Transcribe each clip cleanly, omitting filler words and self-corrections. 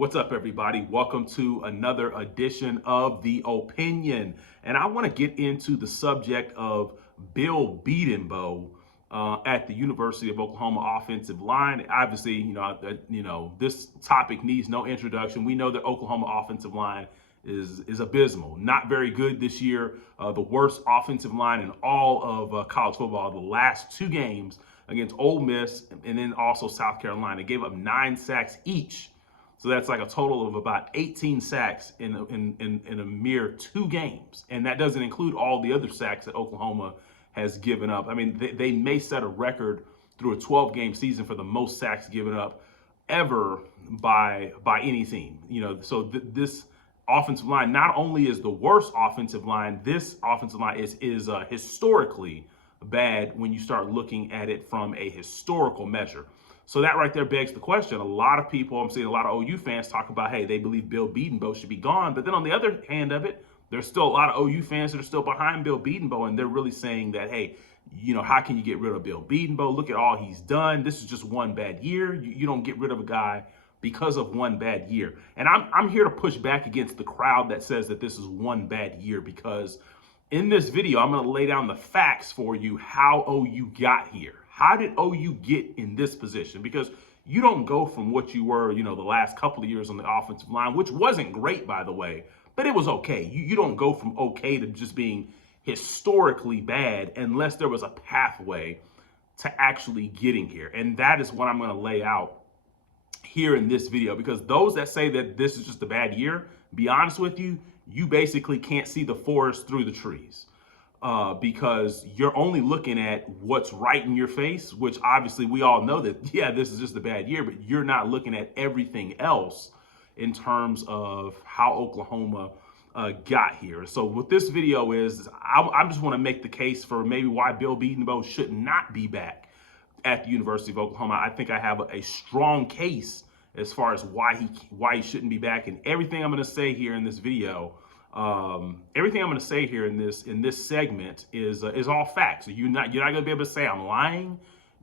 What's up, everybody? Welcome to another edition of The Opinion. And I want to get into the subject of Bill Bedenbaugh at the University of Oklahoma offensive line. Obviously, this topic needs no introduction. We know that Oklahoma offensive line is abysmal, not very good this year. The worst offensive line in all of college football. The last two games against Ole Miss and then also South Carolina gave up 9 sacks each. So that's like a total of about 18 sacks in a mere 2 games. And that doesn't include all the other sacks that Oklahoma has given up. I mean, they may set a record through a 12-game season for the most sacks given up ever by any team. So this offensive line not only is the worst offensive line, this offensive line is historically bad when you start looking at it from a historical measure. So that right there begs the question. A lot of people, I'm seeing a lot of OU fans talk about, hey, they believe Bill Bedenbaugh should be gone. But then on the other hand of it, there's still a lot of OU fans that are still behind Bill Bedenbaugh, and they're really saying that, hey, how can you get rid of Bill Bedenbaugh? Look at all he's done. This is just one bad year. You don't get rid of a guy because of one bad year. And I'm here to push back against the crowd that says that this is one bad year, because in this video, I'm going to lay down the facts for you how OU got here. How did OU get in this position? Because you don't go from what you were, the last couple of years on the offensive line, which wasn't great, by the way, but it was okay. You don't go from okay to just being historically bad unless there was a pathway to actually getting here. And that is what I'm going to lay out here in this video, because those that say that this is just a bad year, be honest with you, you basically can't see the forest through the trees. Because you're only looking at what's right in your face, which obviously we all know that, yeah, this is just a bad year, but you're not looking at everything else in terms of how Oklahoma got here. So what this video is, I just want to make the case for maybe why Bill Bedenbaugh should not be back at the University of Oklahoma. I think I have a strong case as far as why he shouldn't be back, and everything I'm going to say here in this video. Everything I'm going to say here in this segment is all facts. So you're not going to be able to say I'm lying.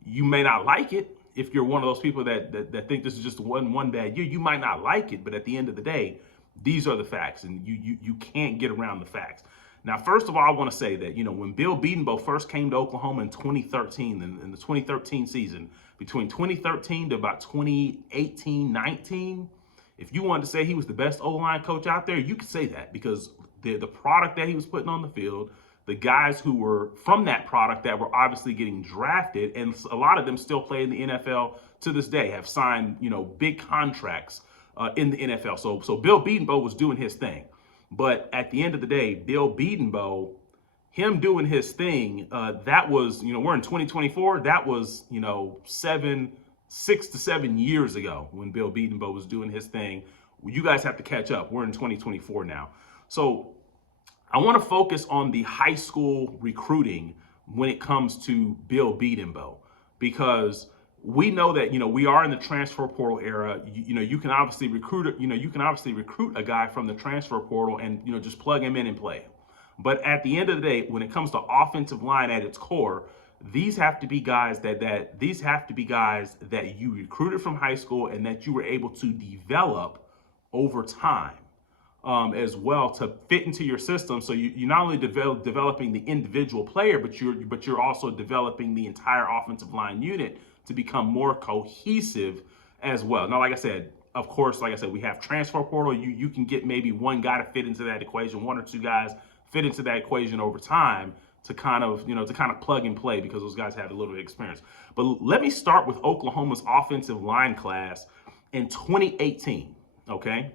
You may not like it if you're one of those people that think this is just one bad year. You might not like it, but at the end of the day, these are the facts, and you can't get around the facts. Now, first of all, I want to say that when Bill Bedenbaugh first came to Oklahoma in 2013, in the 2013 season, between 2013 to about 2018-19. If you wanted to say he was the best O-line coach out there, you could say that, because the product that he was putting on the field, the guys who were from that product that were obviously getting drafted, and a lot of them still play in the NFL to this day, have signed, big contracts in the NFL. So Bill Bedenbaugh was doing his thing. But at the end of the day, Bill Bedenbaugh, him doing his thing, that was, we're in 2024. That was, 6 to 7 years ago when Bill Bedenbaugh was doing his thing. You guys have to catch up. We're in 2024 now. So I want to focus on the high school recruiting when it comes to Bill Bedenbaugh, because we know that, we are in the transfer portal era. You can obviously recruit a guy from the transfer portal and, just plug him in and play him. But at the end of the day, when it comes to offensive line at its core, these have to be guys that you recruited from high school and that you were able to develop over time as well to fit into your system. So you're not only developing the individual player, but you're also developing the entire offensive line unit to become more cohesive as well. Now, like I said, of course, we have transfer portal. You can get maybe one guy to fit into that equation, 1 or 2 guys fit into that equation over time, to kind of plug and play, because those guys have a little bit of experience. But let me start with Oklahoma's offensive line class in 2018, okay?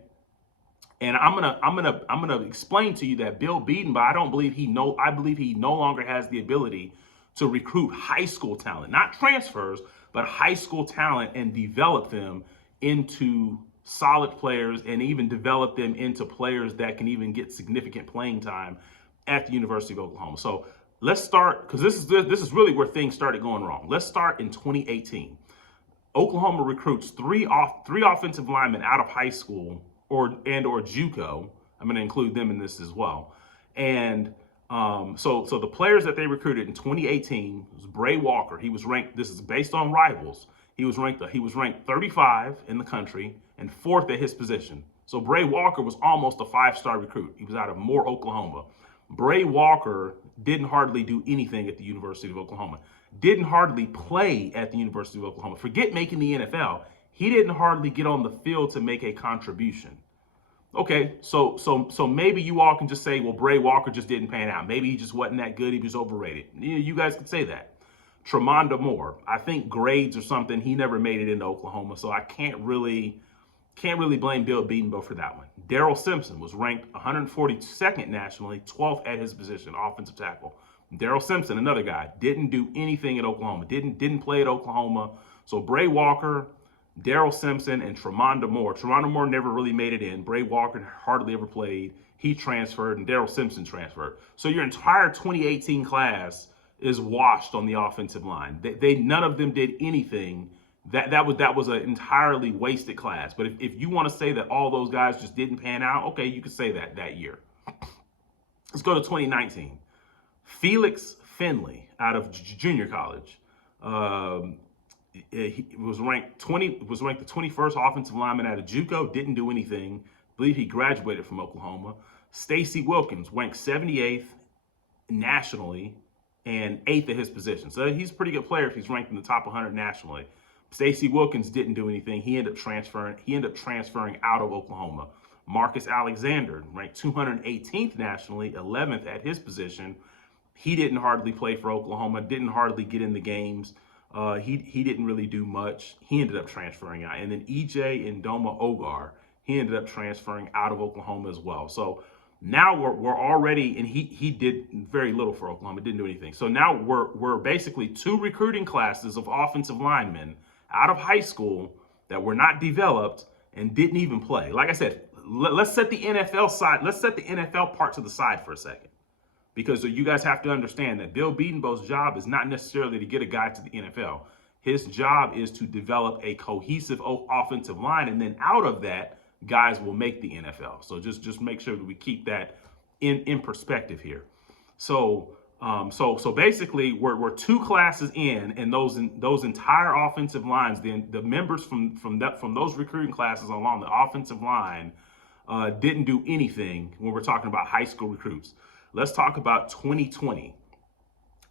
And I'm gonna explain to you that Bill Bedenbaugh, I believe he no longer has the ability to recruit high school talent, not transfers, but high school talent, and develop them into solid players, and even develop them into players that can even get significant playing time at the University of Oklahoma. So let's start, because this is really where things started going wrong. Let's start in 2018. Oklahoma recruits three offensive linemen out of high school or JUCO. I'm going to include them in this as well. And so the players that they recruited in 2018 was Bray Walker. He was ranked, this is based on Rivals, He was ranked 35 in the country and fourth at his position. So Bray Walker was almost a five-star recruit. He was out of Moore, Oklahoma. Bray Walker didn't hardly do anything at the University of Oklahoma. Didn't hardly play at the University of Oklahoma. Forget making the NFL. He didn't hardly get on the field to make a contribution. Okay, so maybe you all can just say, well, Bray Walker just didn't pan out. Maybe he just wasn't that good. He was overrated. You guys can say that. Tremonda Moore, I think grades or something. He never made it into Oklahoma, so I can't really blame Bill Bedenbaugh for that one. Daryl Simpson was ranked 142nd nationally, 12th at his position, offensive tackle. Daryl Simpson, another guy, didn't do anything at Oklahoma. Didn't play at Oklahoma. So Bray Walker, Daryl Simpson, and Tremonda Moore. Tremonda Moore never really made it in. Bray Walker hardly ever played. He transferred, and Daryl Simpson transferred. So your entire 2018 class is washed on the offensive line. They none of them did anything. That was an entirely wasted class. But if you want to say that all those guys just didn't pan out, okay, you could say that year. Let's go to 2019. Felix Finley out of junior college. He was ranked the 21st offensive lineman out of JUCO. Didn't do anything. I believe he graduated from Oklahoma. Stacy Wilkins ranked 78th nationally and 8th at his position. So he's a pretty good player if he's ranked in the top 100 nationally. Stacy Wilkins didn't do anything. He ended up transferring out of Oklahoma. Marcus Alexander ranked 218th nationally, 11th at his position. He didn't hardly play for Oklahoma. Didn't hardly get in the games. He didn't really do much. He ended up transferring out. And then EJ Ndoma Ogar, he ended up transferring out of Oklahoma as well. So now we're already, and he did very little for Oklahoma, didn't do anything. So now we're basically two recruiting classes of offensive linemen out of high school that were not developed and didn't even play. Like I said, let's set the NFL side. Let's set the NFL part to the side for a second. Because you guys have to understand that Bill Bedenbaugh's job is not necessarily to get a guy to the NFL. His job is to develop a cohesive offensive line, and then out of that, guys will make the NFL. So just make sure that we keep that in perspective here. So basically, we're two classes in, and those entire offensive lines, the members from those recruiting classes along the offensive line didn't do anything when we're talking about high school recruits. Let's talk about 2020.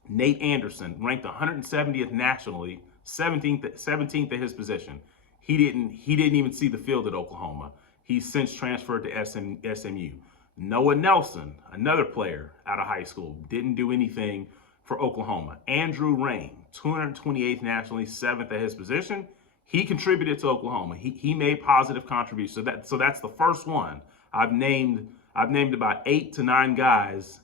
Nate Anderson, ranked 170th nationally, 17th at his position. He didn't even see the field at Oklahoma. He's since transferred to SMU. Noah Nelson, another player out of high school, didn't do anything for Oklahoma. Andrew Rain, 228th nationally, 7th at his position. He contributed to Oklahoma. He made positive contributions. So that's the first one. I've named about 8 to 9 guys,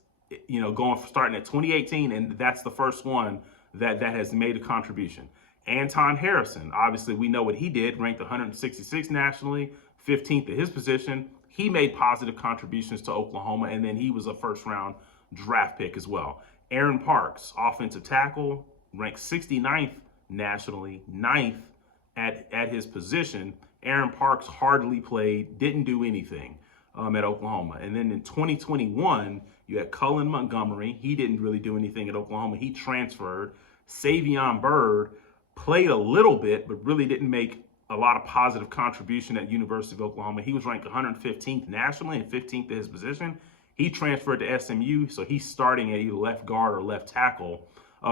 starting at 2018, and that's the first one that has made a contribution. Anton Harrison, obviously we know what he did, ranked 166th nationally, 15th at his position. He made positive contributions to Oklahoma, and then he was a first-round draft pick as well. Aaron Parks, offensive tackle, ranked 69th nationally, 9th at his position. Aaron Parks hardly played, didn't do anything at Oklahoma. And then in 2021, you had Cullen Montgomery. He didn't really do anything at Oklahoma. He transferred. Savion Byrd played a little bit, but really didn't make a lot of positive contribution at University of Oklahoma. He was ranked 115th nationally and 15th at his position. He transferred to SMU, so he's starting at either left guard or left tackle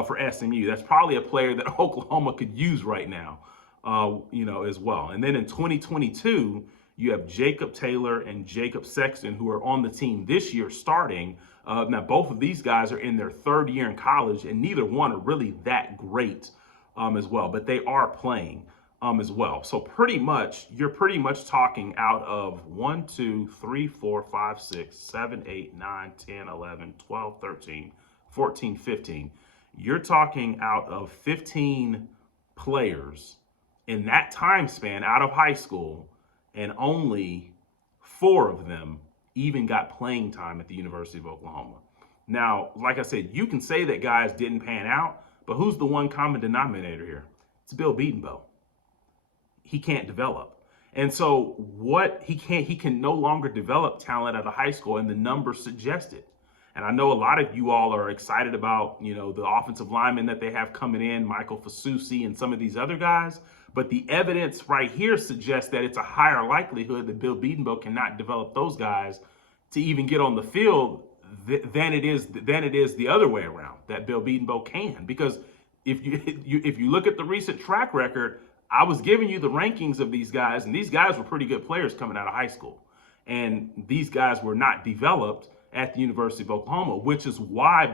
for SMU. That's probably a player that Oklahoma could use right now, as well. And then in 2022, you have Jacob Taylor and Jacob Sexton, who are on the team this year starting. Now, both of these guys are in their third year in college, and neither one are really that great as well, but they are playing as well. So you're pretty much talking out of 1, 2, 3, 4, 5, 6, 7, 8, 9, 10, 11, 12, 13, 14, 15. You're talking out of 15 players in that time span out of high school, and only 4 of them even got playing time at the University of Oklahoma. Now, like I said, you can say that guys didn't pan out, but who's the one common denominator here? It's Bill Bedenbaugh. He can't develop. And so he can no longer develop talent at a high school, and the numbers suggest it. And I know a lot of you all are excited about, the offensive linemen that they have coming in, Michael Fasusi and some of these other guys. But the evidence right here suggests that it's a higher likelihood that Bill Bedenbaugh cannot develop those guys to even get on the field than it is the other way around, that Bill Bedenbaugh can. Because if you look at the recent track record, I was giving you the rankings of these guys, and these guys were pretty good players coming out of high school. And these guys were not developed at the University of Oklahoma, which is why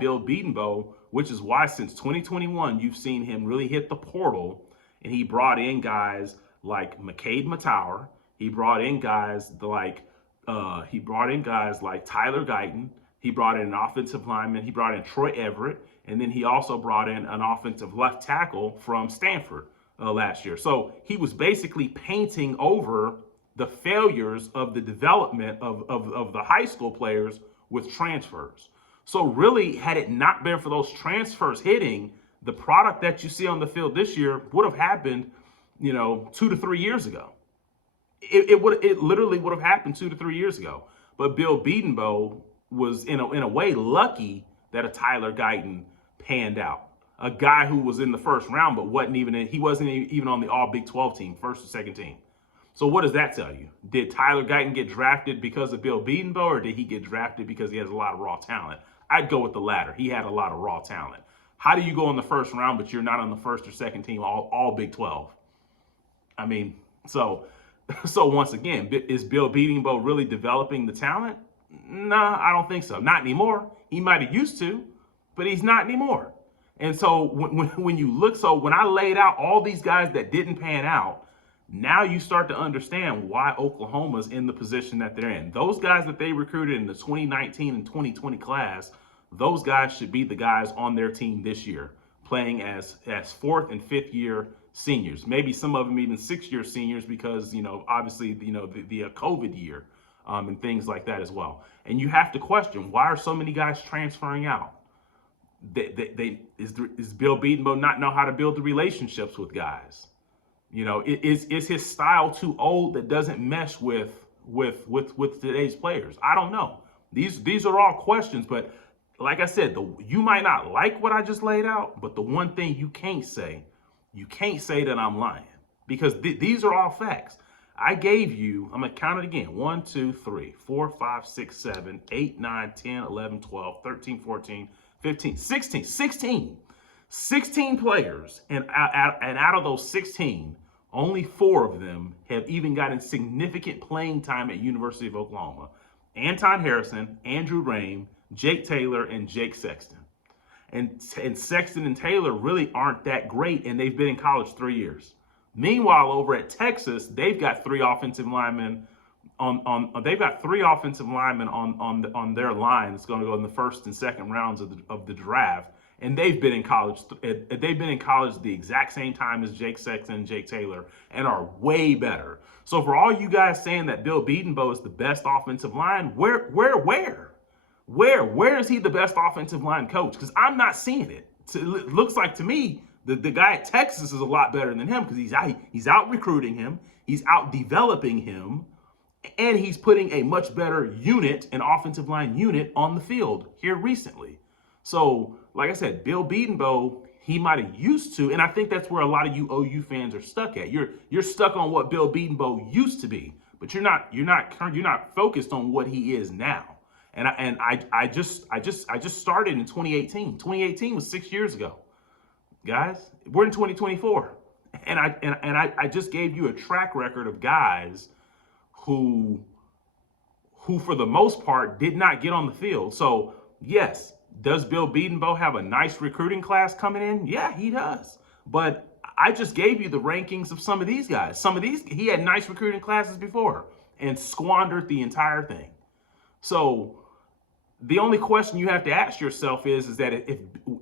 since 2021, you've seen him really hit the portal, and he brought in guys like McCade Mattower. He brought in guys like Tyler Guyton. He brought in an offensive lineman. He brought in Troy Everett, and then he also brought in an offensive left tackle from Stanford last year. So he was basically painting over the failures of the development of the high school players with transfers. So really, had it not been for those transfers hitting, the product that you see on the field this year would have happened, 2 to 3 years ago. It literally would have happened 2 to 3 years ago. But Bill Bedenbaugh was in a way lucky that a Tyler Guyton panned out. A guy who was in the first round, but wasn't even on the all Big 12 team, first or second team. So what does that tell you? Did Tyler Guyton get drafted because of Bill Bedenbaugh, or did he get drafted because he has a lot of raw talent? I'd go with the latter. He had a lot of raw talent. How do you go in the first round, but you're not on the first or second team, all Big 12? I mean, so once again, is Bill Bedenbaugh really developing the talent? Nah, I don't think so. Not anymore. He might have used to, but he's not anymore. And so when you look, when I laid out all these guys that didn't pan out, now you start to understand why Oklahoma's in the position that they're in. Those guys that they recruited in the 2019 and 2020 class, those guys should be the guys on their team this year, playing as fourth and fifth year seniors. Maybe some of them even 6-year seniors because, obviously, the COVID year and things like that as well. And you have to question, why are so many guys transferring out? Is Bill Bedenbaugh not know how to build the relationships with guys? Is his style too old that doesn't mesh with today's players? I don't know. These are all questions, but like I said, you might not like what I just laid out, but the one thing you can't say that I'm lying, because these are all facts. I gave you, I'm going to count it again, 1, 2, 3, 4, 5, 6, 7, 8, 9, 10, 11, 12, 13, 14, 15, 16 players, and out of those 16, only 4 of them have even gotten significant playing time at University of Oklahoma. Anton Harrison, Andrew Raym, Jake Taylor, and Jake Sexton. And Sexton and Taylor really aren't that great, and they've been in college 3 years. Meanwhile, over at Texas, they've got 3 offensive linemen on their line that's going to go in the first and second rounds of the draft, and they've been in college. The exact same time as Jake Sexton and Jake Taylor, and are way better. So for all you guys saying that Bill Bedenbaugh is the best offensive line, where is he the best offensive line coach? Because I'm not seeing it. It looks like to me the guy at Texas is a lot better than him, because he's out recruiting him, he's out developing him, and he's putting a much better unit, an offensive line unit, on the field here recently. So, like I said, Bill Bedenbaugh, he might have used to, and I think that's where a lot of you OU fans are stuck at. You're stuck on what Bill Bedenbaugh used to be, but you're not focused on what he is now. And I just started in 2018. 2018 was 6 years ago. Guys, we're in 2024. And I just gave you a track record of guys who for the most part did not get on the field. So, yes, does Bill Bedenbaugh have a nice recruiting class coming in? Yeah, he does. But I just gave you the rankings of some of these guys. Some of these, he had nice recruiting classes before and squandered the entire thing. So the only question you have to ask yourself is that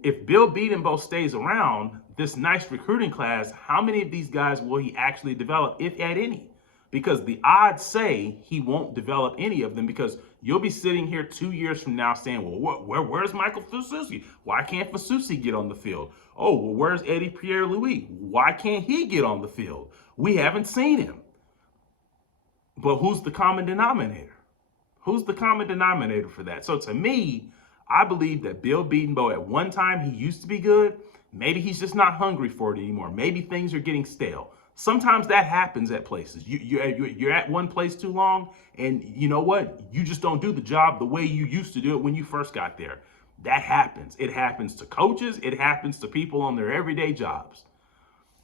if Bill Bedenbaugh stays around this nice recruiting class, how many of these guys will he actually develop, if at any? Because the odds say he won't develop any of them, because you'll be sitting here 2 years from now saying, well, where's Michael Fasusi? Why can't Fasusi get on the field? Oh, well, where's Eddie Pierre-Louis? Why can't he get on the field? We haven't seen him. But who's the common denominator? Who's the common denominator for that? So to me, I believe that Bill Bedenbaugh, at one time, he used to be good. Maybe he's just not hungry for it anymore. Maybe things are getting stale. Sometimes that happens at places. You're at one place too long, and you know what? You just don't do the job the way you used to do it when you first got there. That happens. It happens to coaches. It happens to people on their everyday jobs.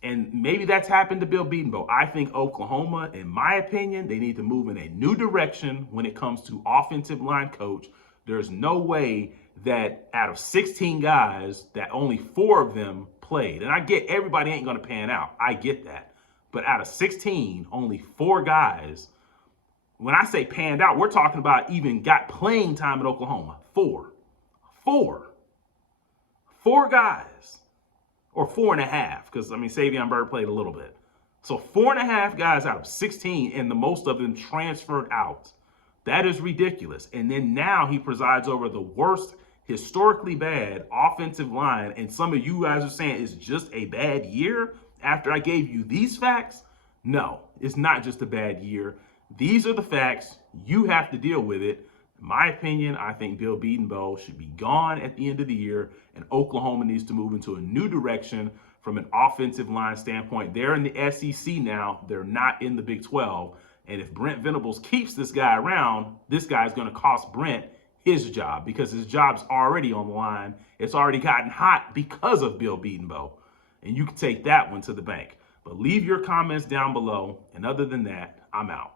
And maybe that's happened to Bill Bedenbaugh. I think Oklahoma, in my opinion, they need to move in a new direction when it comes to offensive line coach. There's no way that out of 16 guys, that only 4 of them played. And I get everybody ain't going to pan out. I get that. But out of 16, only 4 guys. When I say panned out, we're talking about even got playing time at Oklahoma. 4. 4 guys. Or 4.5, because Savion Byrd played a little bit. So 4.5 guys out of 16, and the most of them transferred out. That is ridiculous. And then now he presides over the worst, historically bad offensive line, and some of you guys are saying it's just a bad year after I gave you these facts? No, it's not just a bad year. These are the facts. You have to deal with it. In my opinion, I think Bill Bedenbaugh should be gone at the end of the year, and Oklahoma needs to move into a new direction from an offensive line standpoint. They're in the SEC now. They're not in the Big 12. And if Brent Venables keeps this guy around, this guy's going to cost Brent his job, because his job's already on the line. It's already gotten hot because of Bill Bedenbaugh. And you can take that one to the bank. But leave your comments down below. And other than that, I'm out.